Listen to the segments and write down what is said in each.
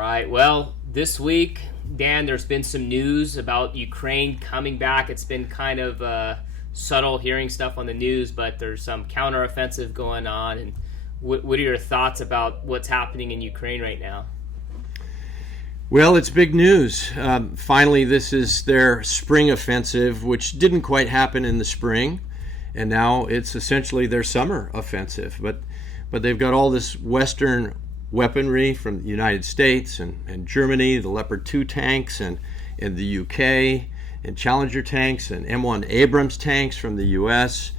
right. Well, this week, Dan, there's been some news about Ukraine coming back. It's been kind of subtle hearing stuff on the news, but there's some counteroffensive going on. And what are your thoughts about what's happening in Ukraine right now? Well, it's big news. Finally, this is their spring offensive, which didn't quite happen in the spring, and now it's essentially their summer offensive. But they've got all this Western weaponry from the United States and Germany, the Leopard 2 tanks, and the UK, and Challenger tanks, and M1 Abrams tanks from the US.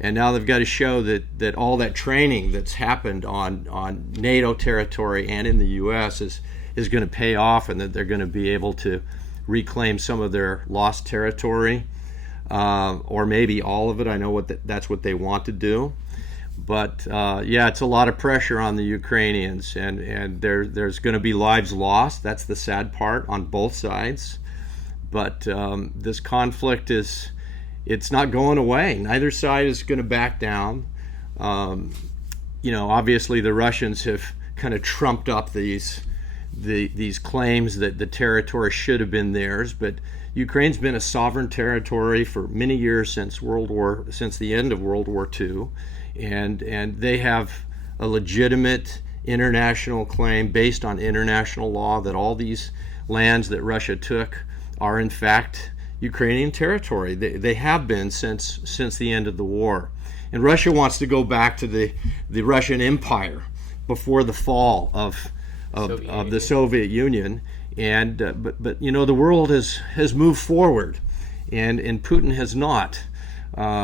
And now they've got to show that all that training that's happened on NATO territory and in the US is going to pay off, and that they're going to be able to reclaim some of their lost territory, or maybe all of it. I know that's what they want to do. But yeah, it's a lot of pressure on the Ukrainians, and there's going to be lives lost. That's the sad part on both sides. But this conflict it's not going away. Neither side is going to back down. Obviously the Russians have kind of trumped up these claims that the territory should have been theirs, but Ukraine's been a sovereign territory for many years since the end of World War II, and they have a legitimate international claim based on international law that all these lands that Russia took are in fact Ukrainian territory. They have been since the end of the war, and Russia wants to go back to the Russian Empire before the fall of the Soviet Union, and but the world has moved forward, and Putin has not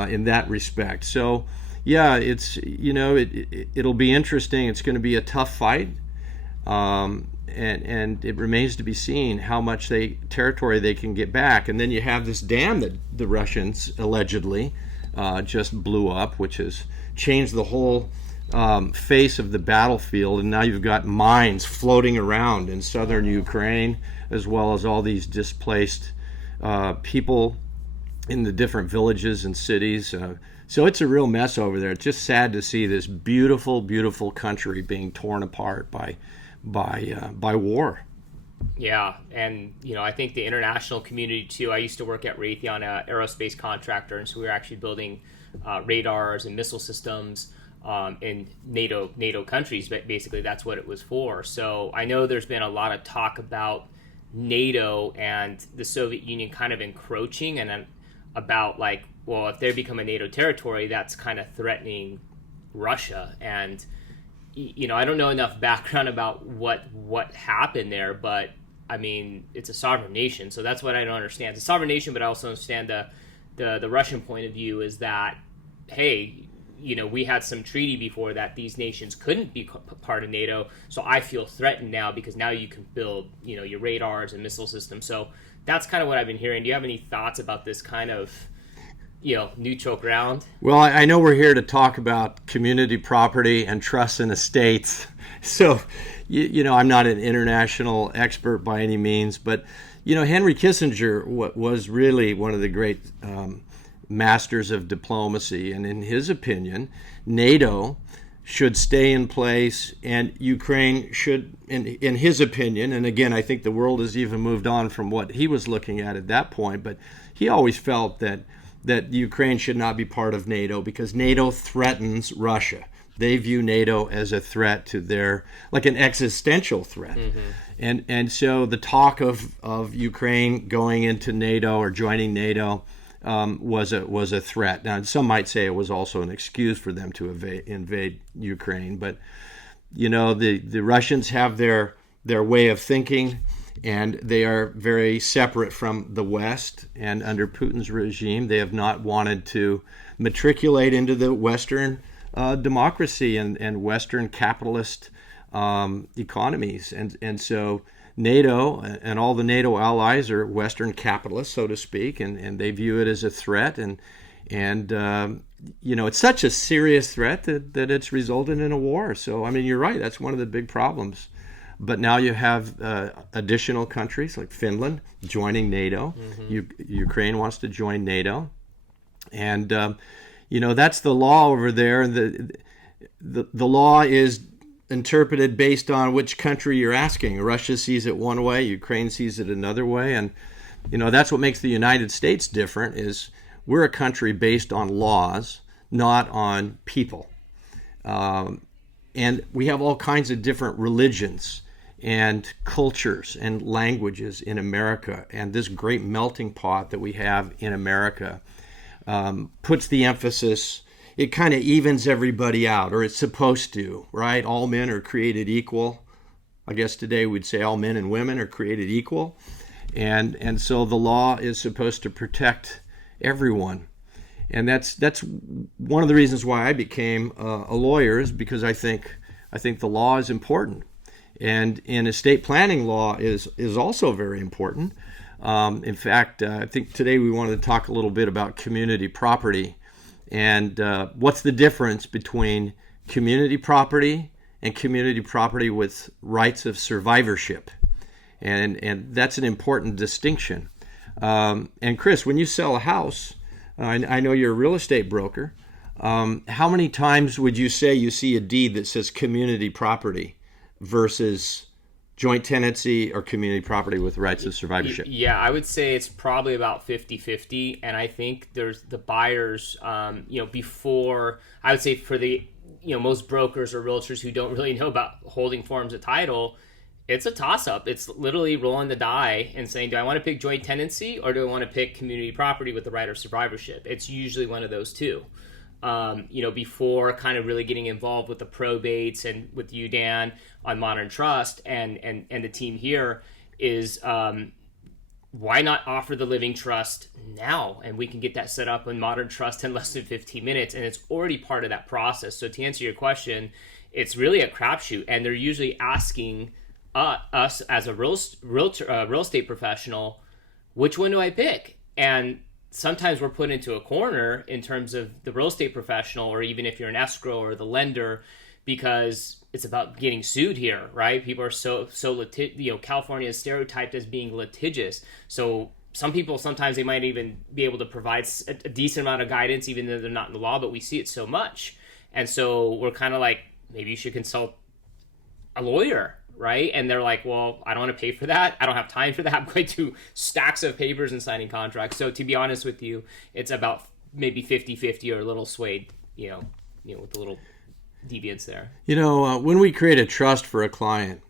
in that respect. So yeah, it'll be interesting. It's going to be a tough fight, and it remains to be seen how much territory they can get back. And then you have this dam that the Russians allegedly just blew up, which has changed the whole face of the battlefield, and now you've got mines floating around in southern Ukraine, as well as all these displaced people in the different villages and cities. So it's a real mess over there. It's just sad to see this beautiful, beautiful country being torn apart by war. Yeah, and I think the international community too. I used to work at Raytheon, an aerospace contractor, and so we were actually building radars and missile systems in NATO countries, but basically that's what it was for. So I know there's been a lot of talk about NATO and the Soviet Union kind of encroaching, and then about if they become a NATO territory, that's kind of threatening Russia. And I don't know enough background about what happened there, but I mean, it's a sovereign nation, so that's what I don't understand. It's a sovereign nation, but I also understand the Russian point of view is that, hey, we had some treaty before that these nations couldn't be part of NATO, so I feel threatened now because now you can build, your radars and missile systems. So that's kind of what I've been hearing. Do you have any thoughts about this kind of, neutral ground? Well, I know we're here to talk about community property and trusts and estates. So, I'm not an international expert by any means, but, Henry Kissinger was really one of the great masters of diplomacy, and in his opinion, NATO should stay in place, and Ukraine should, in his opinion, and again, I think the world has even moved on from what he was looking at that point, but he always felt that Ukraine should not be part of NATO because NATO threatens Russia. They view NATO as a threat to their, like an existential threat. Mm-hmm. And so the talk of Ukraine going into NATO or joining NATO was a threat. Now, some might say it was also an excuse for them to invade Ukraine, but the Russians have their way of thinking, and they are very separate from the West. And under Putin's regime, they have not wanted to matriculate into the Western democracy and Western capitalist economies, and so NATO and all the NATO allies are Western capitalists, so to speak, and they view it as a threat, and it's such a serious threat that it's resulted in a war. So I mean, you're right, that's one of the big problems. But now you have additional countries like Finland joining NATO. Mm-hmm. Ukraine wants to join NATO, and that's the law over there. The law is interpreted based on which country you're asking. Russia sees it one way, Ukraine sees it another way, and that's what makes the United States different. Is we're a country based on laws, not on people, and we have all kinds of different religions and cultures and languages in America, and this great melting pot that we have in America puts the emphasis. It kind of evens everybody out, or it's supposed to, right? All men are created equal. I guess today we'd say all men and women are created equal. And so the law is supposed to protect everyone. And that's one of the reasons why I became a lawyer, is because I think the law is important. And estate planning law is also very important. In fact, I think today we wanted to talk a little bit about community property. And what's the difference between community property and community property with rights of survivorship? And that's an important distinction. And Chris, when you sell a house, I know you're a real estate broker. How many times would you say you see a deed that says community property versus joint tenancy or community property with rights of survivorship? Yeah, I would say it's probably about 50-50. And I think there's the buyers, before, I would say for the, most brokers or realtors who don't really know about holding forms of title, it's a toss-up. It's literally rolling the die and saying, do I want to pick joint tenancy or do I want to pick community property with the right of survivorship? It's usually one of those two. Before kind of really getting involved with the probates and with you, Dan, on Modern Trust and the team here is why not offer the living trust now? And we can get that set up in Modern Trust in less than 15 minutes. And it's already part of that process. So to answer your question, it's really a crapshoot. And they're usually asking us as a real estate professional, which one do I pick? And sometimes we're put into a corner in terms of the real estate professional, or even if you're an escrow or the lender, because it's about getting sued here, right? People are so California is stereotyped as being litigious. So some people, sometimes they might even be able to provide a decent amount of guidance, even though they're not in the law, but we see it so much. And so we're kind of like, maybe you should consult a lawyer, right? And they're like, well, I don't want to pay for that. I don't have time for that. I'm going to stacks of papers and signing contracts. So to be honest with you, it's about maybe 50-50 or a little swayed, with the little deviance there. When we create a trust for a client,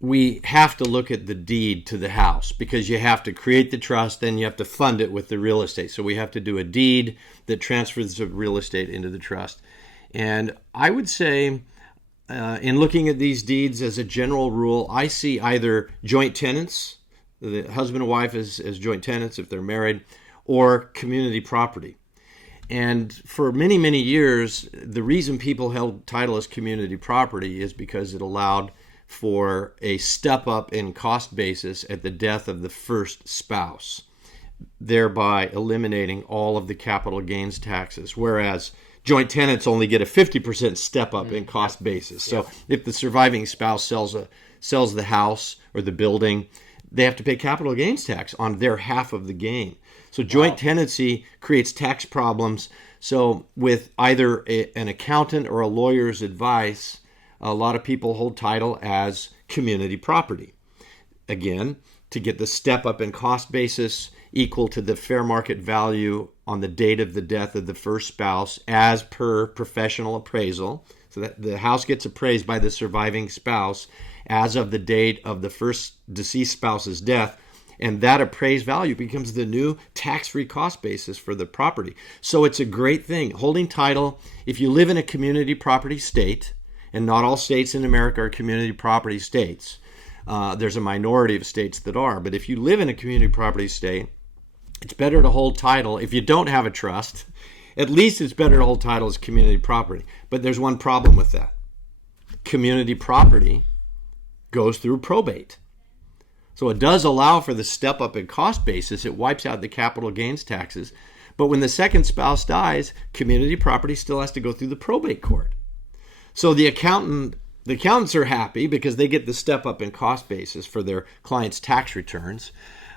we have to look at the deed to the house, because you have to create the trust, then you have to fund it with the real estate. So we have to do a deed that transfers the real estate into the trust. And I would say, in looking at these deeds as a general rule, I see either joint tenants, the husband and wife as joint tenants if they're married, or community property. And for many, many years, the reason people held title as community property is because it allowed for a step up in cost basis at the death of the first spouse, thereby eliminating all of the capital gains taxes, whereas joint tenants only get a 50% step up in cost basis. So if the surviving spouse sells the house or the building, they have to pay capital gains tax on their half of the gain. So joint tenancy creates tax problems. So with either an accountant or a lawyer's advice, a lot of people hold title as community property. Again, to get the step up in cost basis equal to the fair market value on the date of the death of the first spouse as per professional appraisal. So that the house gets appraised by the surviving spouse as of the date of the first deceased spouse's death, and that appraised value becomes the new tax-free cost basis for the property. So it's a great thing. Holding title, if you live in a community property state, and not all states in America are community property states. There's a minority of states that are, but if you live in a community property state, it's better to hold title. If you don't have a trust, at least it's better to hold title as community property. But there's one problem with that. Community property goes through probate. So it does allow for the step up in cost basis. It wipes out the capital gains taxes. But when the second spouse dies, community property still has to go through the probate court. So the accountants are happy because they get the step up in cost basis for their clients' tax returns.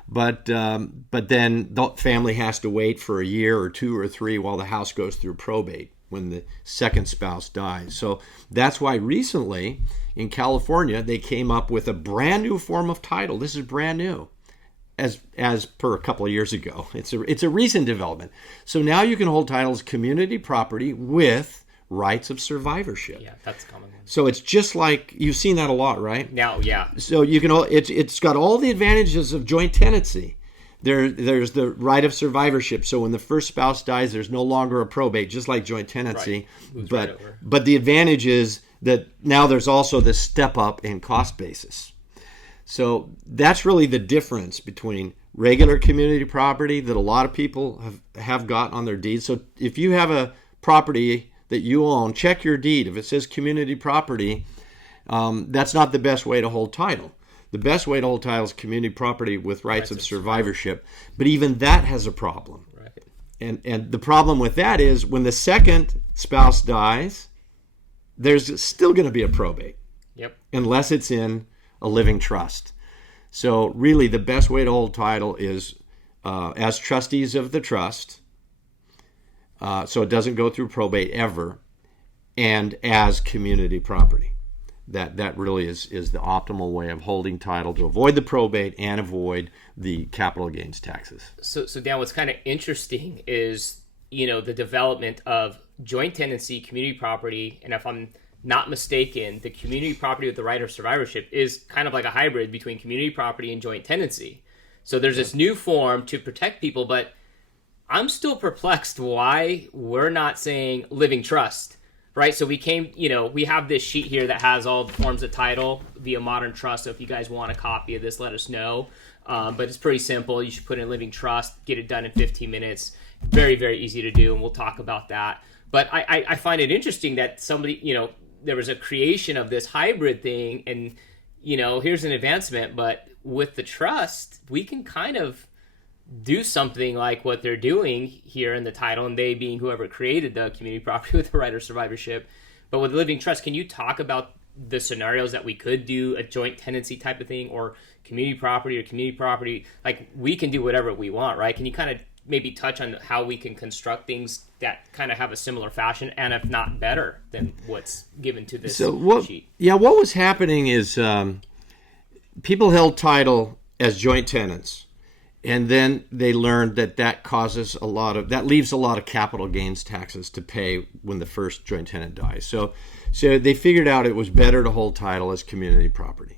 But then the family has to wait for a year or two or three while the house goes through probate. when the second spouse dies. So that's why recently in California they came up with a brand new form of title. This is brand new, as per a couple of years ago. It's a recent development. So now you can hold titles community property with rights of survivorship. Yeah, that's a common one. So it's just like, you've seen that a lot, right? Now, yeah. So you can, it's got all the advantages of joint tenancy. There's the right of survivorship. So when the first spouse dies, there's no longer a probate, just like joint tenancy. Right. But the advantage is that now there's also this step up in cost basis. So that's really the difference between regular community property that a lot of people have got on their deeds. So if you have a property that you own, check your deed. If it says community property, that's not the best way to hold title. The best way to hold title is community property with rights of survivorship. But even that has a problem. Right. And the problem with that is when the second spouse dies, there's still going to be a probate. Yep. Unless it's in a living trust. So really the best way to hold title is as trustees of the trust, so it doesn't go through probate ever, and as community property. That really is the optimal way of holding title to avoid the probate and avoid the capital gains taxes. So Dan, what's kind of interesting is, the development of joint tenancy, community property, and if I'm not mistaken, the community property with the right of survivorship is kind of like a hybrid between community property and joint tenancy. So there's this new form to protect people, but I'm still perplexed why we're not saying living trust, right? So we have this sheet here that has all the forms of title via modern trust. So if you guys want a copy of this, let us know. But it's pretty simple. You should put in living trust, get it done in 15 minutes. Very, very easy to do, and we'll talk about that. But I find it interesting that somebody, there was a creation of this hybrid thing, and here's an advancement, but with the trust we can kind of do something like what they're doing here in the title, and they being whoever created the community property with the right of survivorship. But with living trust, can you talk about the scenarios that we could do a joint tenancy type of thing, or community property? Like, we can do whatever we want, right? Can you kind of maybe touch on how we can construct things that kind of have a similar fashion, and if not better than what's given to this sheet? Yeah, what was happening is people held title as joint tenants, and then they learned that leaves a lot of capital gains taxes to pay when the first joint tenant dies. So they figured out it was better to hold title as community property.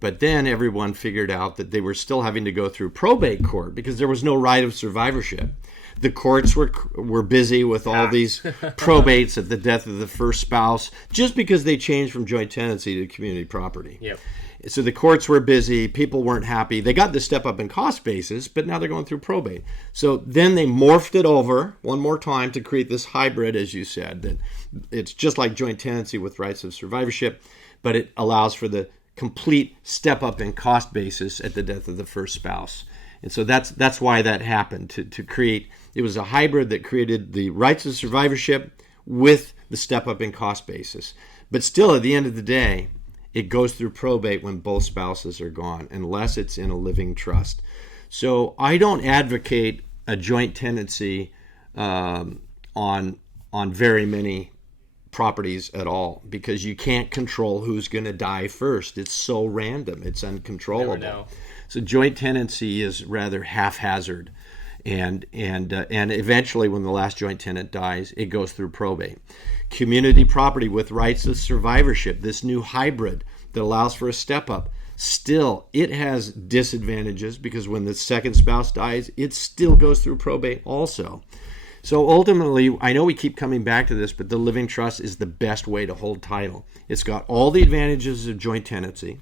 But then everyone figured out that they were still having to go through probate court because there was no right of survivorship. The courts were busy with all these probates at the death of the first spouse, just because they changed from joint tenancy to community property. Yep. So the courts were busy. People weren't happy. They got the step up in cost basis, but now they're going through probate. So then they morphed it over one more time to create this hybrid, as you said, that it's just like joint tenancy with rights of survivorship, but it allows for the complete step up in cost basis at the death of the first spouse. And so that's why that happened, to create, it was a hybrid that created the rights of survivorship with the step up in cost basis. But still, at the end of the day, it goes through probate when both spouses are gone, unless it's in a living trust. So I don't advocate a joint tenancy on very many properties at all, because you can't control who's going to die first. It's so random. It's uncontrollable. Never know. So joint tenancy is rather haphazard, and eventually when the last joint tenant dies, it goes through probate. Community property with rights of survivorship, this new hybrid that allows for a step up, still it has disadvantages, because when the second spouse dies, it still goes through probate also. So ultimately, I know we keep coming back to this, but the living trust is the best way to hold title. It's got all the advantages of joint tenancy.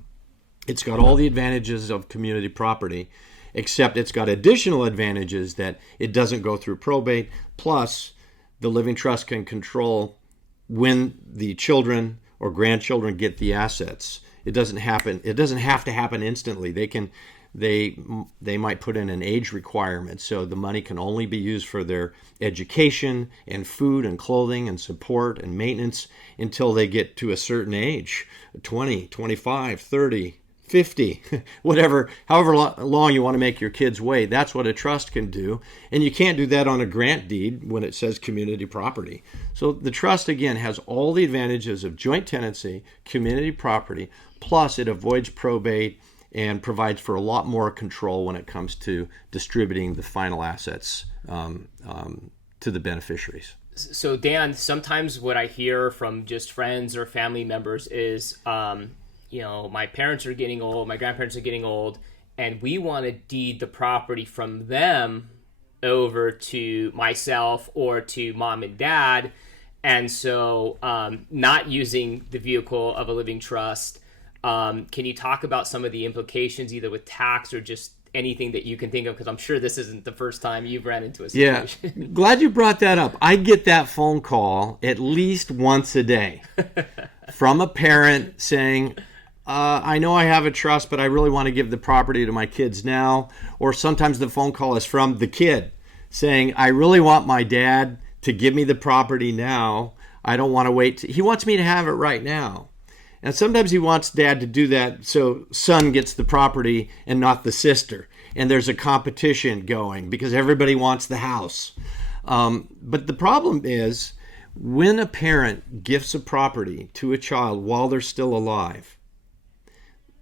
It's got all the advantages of community property, except it's got additional advantages that it doesn't go through probate. Plus, the living trust can control when the children or grandchildren get the assets. It doesn't happen. It doesn't have to happen instantly. They might put in an age requirement, so the money can only be used for their education and food and clothing and support and maintenance until they get to a certain age, 20, 25, 30, 50, whatever, however long you want to make your kids wait. That's what a trust can do. And you can't do that on a grant deed when it says community property. So the trust, again, has all the advantages of joint tenancy, community property, plus it avoids probate and provides for a lot more control when it comes to distributing the final assets to the beneficiaries. So Dan, sometimes what I hear from just friends or family members is, my parents are getting old, my grandparents are getting old, and we want to deed the property from them over to myself or to mom and dad. And so not using the vehicle of a living trust. Can you talk about some of the implications either with tax or just anything that you can think of? Because I'm sure this isn't the first time you've ran into a situation. Yeah, glad you brought that up. I get that phone call at least once a day from a parent saying, I know I have a trust, but I really want to give the property to my kids now. Or sometimes the phone call is from the kid saying, I really want my dad to give me the property now. I don't want to wait. He wants me to have it right now. And sometimes he wants dad to do that so son gets the property and not the sister. And there's a competition going because everybody wants the house. But the problem is when a parent gifts a property to a child while they're still alive,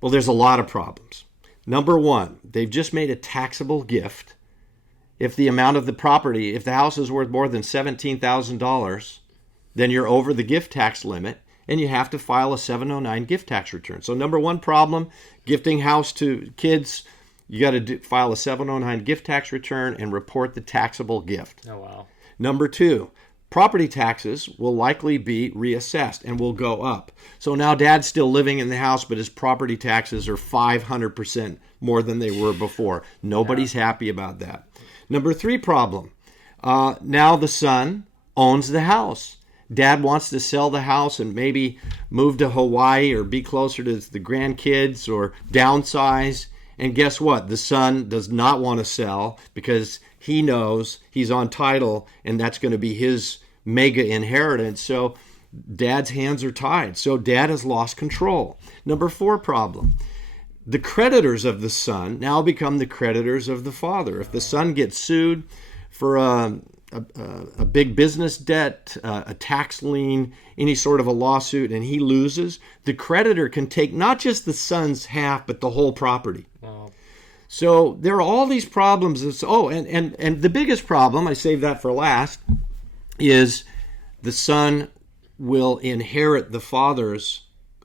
well, there's a lot of problems. Number one, they've just made a taxable gift. If the amount of the property, if the house is worth more than $17,000, then you're over the gift tax limit and you have to file a 709 gift tax return. So number one problem, gifting house to kids, you got to file a 709 gift tax return and report the taxable gift. Oh, wow. Number two, property taxes will likely be reassessed and will go up. So now dad's still living in the house, but his property taxes are 500% more than they were before. Nobody's happy about that. Number three problem, now the son owns the house. Dad wants to sell the house and maybe move to Hawaii or be closer to the grandkids or downsize. And guess what? The son does not want to sell because he knows he's on title and that's going to be his mega inheritance. So dad's hands are tied. So dad has lost control. Number four problem. The creditors of the son now become the creditors of the father. If the son gets sued for a big business debt, a tax lien, any sort of a lawsuit, and he loses, the creditor can take not just the son's half, but the whole property. Wow. So there are all these problems. And the biggest problem, I saved that for last, is the son will inherit the father's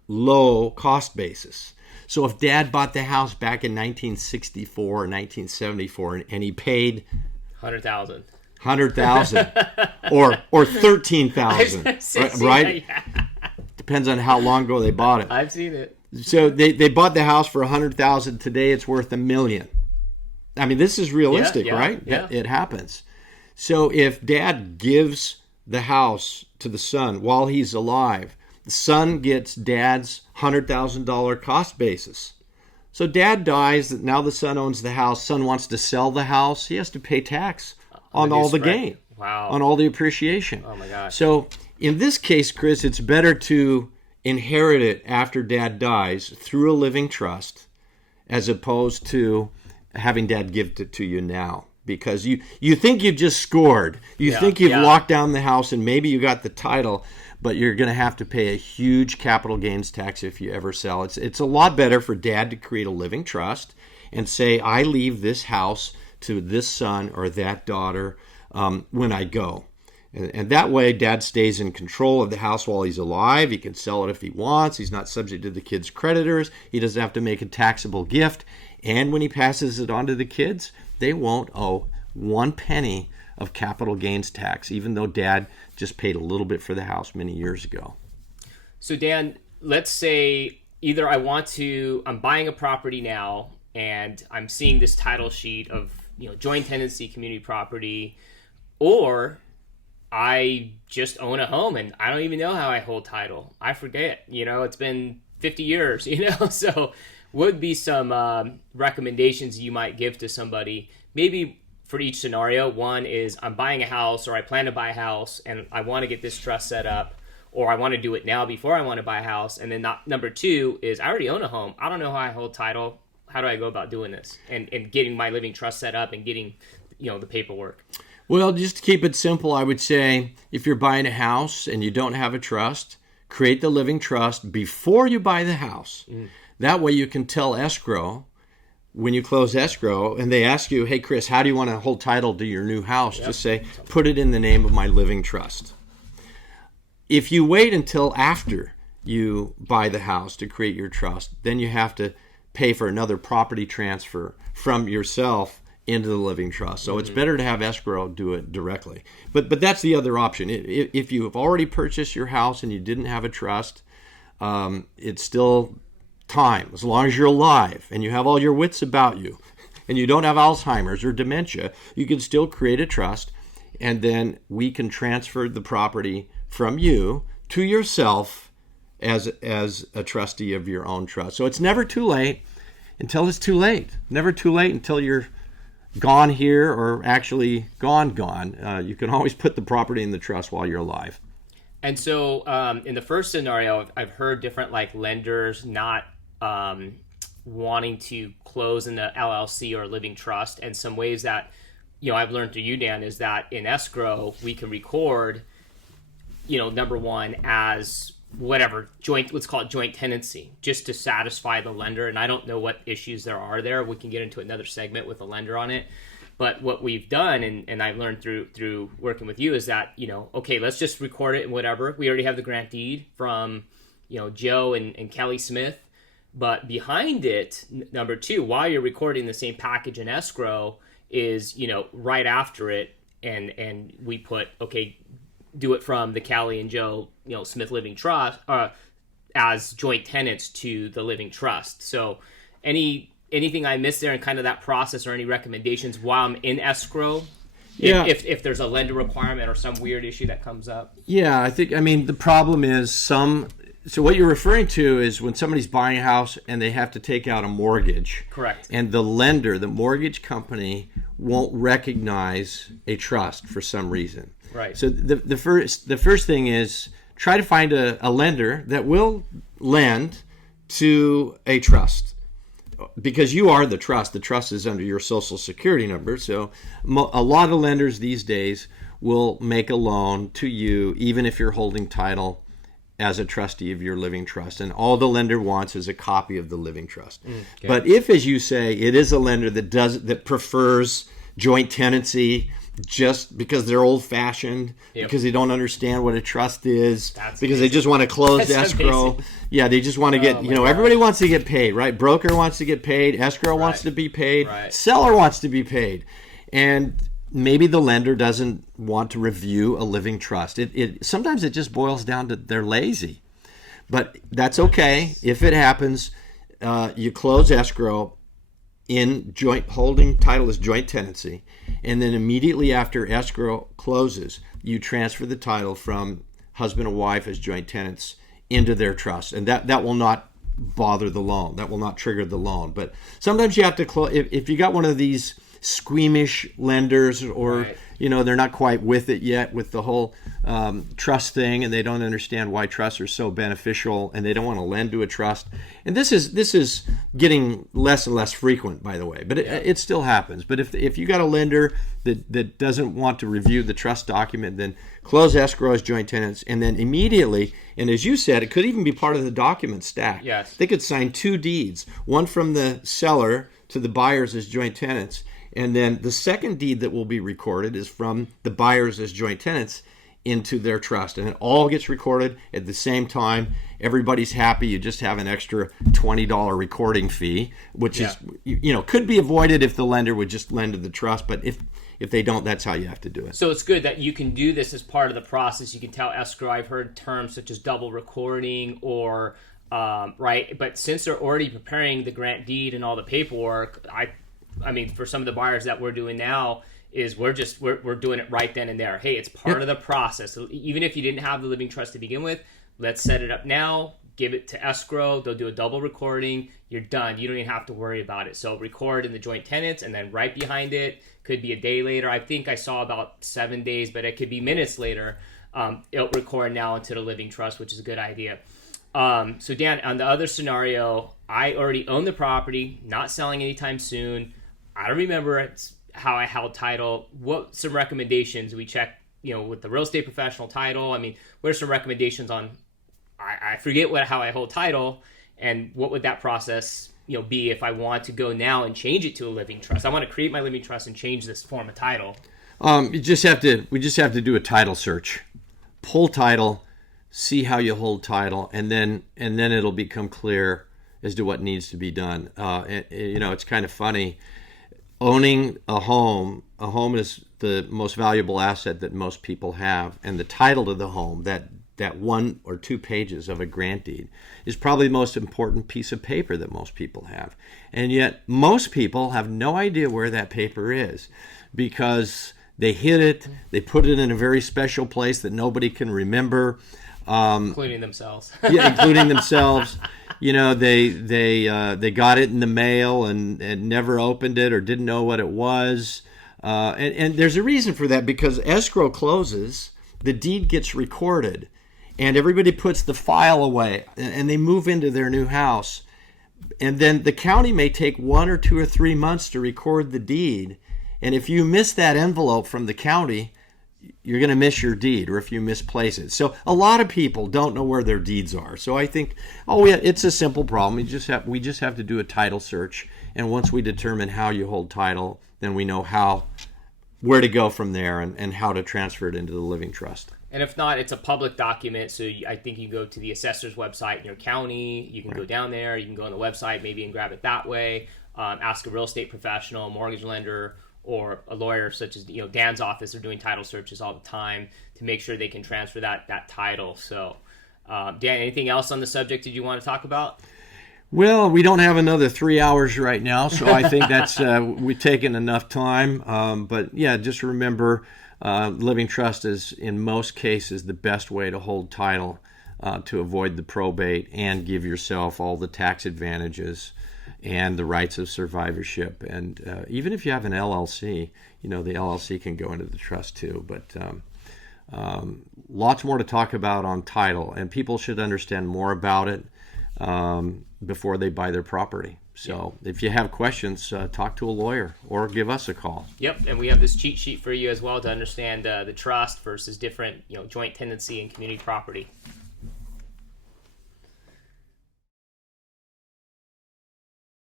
low cost basis. So if dad bought the house back in 1964 or 1974 and he paid $100,000 or 13,000, right? Yeah. Depends on how long ago they bought it. I've seen it. So they bought the house for 100,000. Today it's worth $1 million. I mean, this is realistic, right? Yeah. It happens. So if dad gives the house to the son while he's alive, the son gets dad's $100,000 cost basis. So dad dies, now the son owns the house, son wants to sell the house, he has to pay tax on all the gain. Wow. On all the appreciation. Oh my gosh. So in this case, Chris, it's better to inherit it after dad dies through a living trust as opposed to having dad give it to you now. Because you think you've just scored. You think you've locked down the house and maybe you got the title, but you're going to have to pay a huge capital gains tax if you ever sell. It's a lot better for dad to create a living trust and say, I leave this house to this son or that daughter when I go. And that way, dad stays in control of the house while he's alive. He can sell it if he wants. He's not subject to the kids' creditors. He doesn't have to make a taxable gift. And when he passes it on to the kids, they won't owe 1 penny of capital gains tax, even though dad just paid a little bit for the house many years ago. So Dan, let's say either I'm buying a property now and I'm seeing this title sheet of joint tenancy community property, or I just own a home and I don't even know how I hold title. I forget, it's been 50 years, so would be some recommendations you might give to somebody, maybe for each scenario. One is I'm buying a house or I plan to buy a house and I want to get this trust set up. or I want to do it now before I want to buy a house. And then number two is I already own a home. I don't know how I hold title. How do I go about doing this and getting my living trust set up and getting, the paperwork? Well, just to keep it simple, I would say if you're buying a house and you don't have a trust, create the living trust before you buy the house. That way you can tell escrow when you close escrow and they ask you, hey, Chris, how do you want to hold title to your new house? Yep. Just say, put it in the name of my living trust. If you wait until after you buy the house to create your trust, then you have to pay for another property transfer from yourself into the living trust. So it's better to have escrow do it directly. But that's the other option. If you have already purchased your house and you didn't have a trust, it's still time. As long as you're alive and you have all your wits about you and you don't have Alzheimer's or dementia, you can still create a trust, and then we can transfer the property from you to yourself as a trustee of your own trust. So it's never too late until it's too late. Never too late until you're gone here or actually gone. You can always put the property in the trust while you're alive. And so in the first scenario, I've heard different lenders not wanting to close in the LLC or living trust. And some ways that, I've learned through you, Dan, is that in escrow, we can record, number one, as whatever let's call it joint tenancy, just to satisfy the lender. And I don't know what issues there are there. We can get into another segment with a lender on it. But what we've done, and I've learned through working with you, is that, okay, let's just record it and whatever. We already have the grant deed from, Joe and Kelly Smith. But behind it, number two, while you're recording the same package in escrow is, right after it, and we put, okay, do it from the Kelly and Joe, Smith Living Trust as joint tenants to the living trust. So anything I missed there in kind of that process, or any recommendations while I'm in escrow? Yeah. If there's a lender requirement or some weird issue that comes up? Yeah, the problem is so what you're referring to is when somebody's buying a house and they have to take out a mortgage. Correct. And the mortgage company won't recognize a trust for some reason. Right. So the first thing is try to find a lender that will lend to a trust, because you are the trust. The trust is under your social security number. So a lot of lenders these days will make a loan to you even if you're holding title as a trustee of your living trust, and all the lender wants is a copy of the living trust. Okay. But if, as you say, it is a lender that prefers joint tenancy just because they're old-fashioned, because they don't understand what a trust is, because they just want to close escrow. Amazing. Yeah, they just want to get, everybody wants to get paid, right? Broker wants to get paid, escrow wants to be paid, seller wants to be paid. And maybe the lender doesn't want to review a living trust. Sometimes it just boils down to they're lazy. But that's okay. If it happens, you close escrow in holding title as joint tenancy, and then immediately after escrow closes, you transfer the title from husband and wife as joint tenants into their trust, and that will not bother the loan. That will not trigger the loan. But sometimes you have to close if you got one of these squeamish lenders, or they're not quite with it yet with the whole trust thing, and they don't understand why trusts are so beneficial, and they don't want to lend to a trust. And this is getting less and less frequent, by the way, but it still happens. But if you got a lender that doesn't want to review the trust document, then close escrow as joint tenants, and then immediately, and as you said, it could even be part of the document stack. Yes. They could sign two deeds, one from the seller to the buyers as joint tenants, and then the second deed that will be recorded is from the buyers as joint tenants into their trust. And it all gets recorded at the same time. Everybody's happy. You just have an extra $20 recording fee, which is, could be avoided if the lender would just lend to the trust. But if they don't, that's how you have to do it. So it's good that you can do this as part of the process. You can tell escrow. I've heard terms such as double recording or, But since they're already preparing the grant deed and all the paperwork, I mean, for some of the buyers that we're doing now, is we're doing it right then and there. Hey, it's part of the process. So even if you didn't have the living trust to begin with, let's set it up now, give it to escrow, they'll do a double recording, you're done. You don't even have to worry about it. So record in the joint tenants, and then right behind it, could be a day later. I think I saw about 7 days, but it could be minutes later. it'll record now into the living trust, which is a good idea. So Dan, on the other scenario, I already own the property, not selling anytime soon. I don't remember how I held title. What some recommendations we check, with the real estate professional title? I mean, what are some recommendations on? I forget how I hold title, and what would that process be if I want to go now and change it to a living trust? I want to create my living trust and change this form of title. We just have to do a title search, pull title, see how you hold title, and then it'll become clear as to what needs to be done. It's kind of funny. Owning a home is the most valuable asset that most people have, and the title to the home, that 1 or 2 pages of a grant deed, is probably the most important piece of paper that most people have. And yet most people have no idea where that paper is, because they hid it, they put it in a very special place that nobody can remember. Including themselves. Yeah, including themselves. They got it in the mail and never opened it or didn't know what it was. And there's a reason for that, because escrow closes, the deed gets recorded, and everybody puts the file away, and they move into their new house. And then the county may take 1 or 2 or 3 months to record the deed. And if you miss that envelope from the county, you're going to miss your deed, or if you misplace it. So a lot of people don't know where their deeds are. So I think, it's a simple problem. We just have to do a title search. And once we determine how you hold title, then we know where to go from there and how to transfer it into the living trust. And if not, it's a public document. So I think you can go to the assessor's website in your county. You can go down there. You can go on the website maybe and grab it that way. Ask a real estate professional, a mortgage lender, or a lawyer such as Dan's office. Are doing title searches all the time to make sure they can transfer that title. So Dan, anything else on the subject did you want to talk about? Well, we don't have another 3 hours right now, so I think that's we've taken enough time. But yeah, just remember, living trust is in most cases the best way to hold title to avoid the probate and give yourself all the tax advantages and the rights of survivorship. And even if you have an LLC, the LLC can go into the trust too. But lots more to talk about on title, and people should understand more about it before they buy their property. So if you have questions, talk to a lawyer or give us a call. Yep, and we have this cheat sheet for you as well to understand the trust versus different joint tenancy and community property.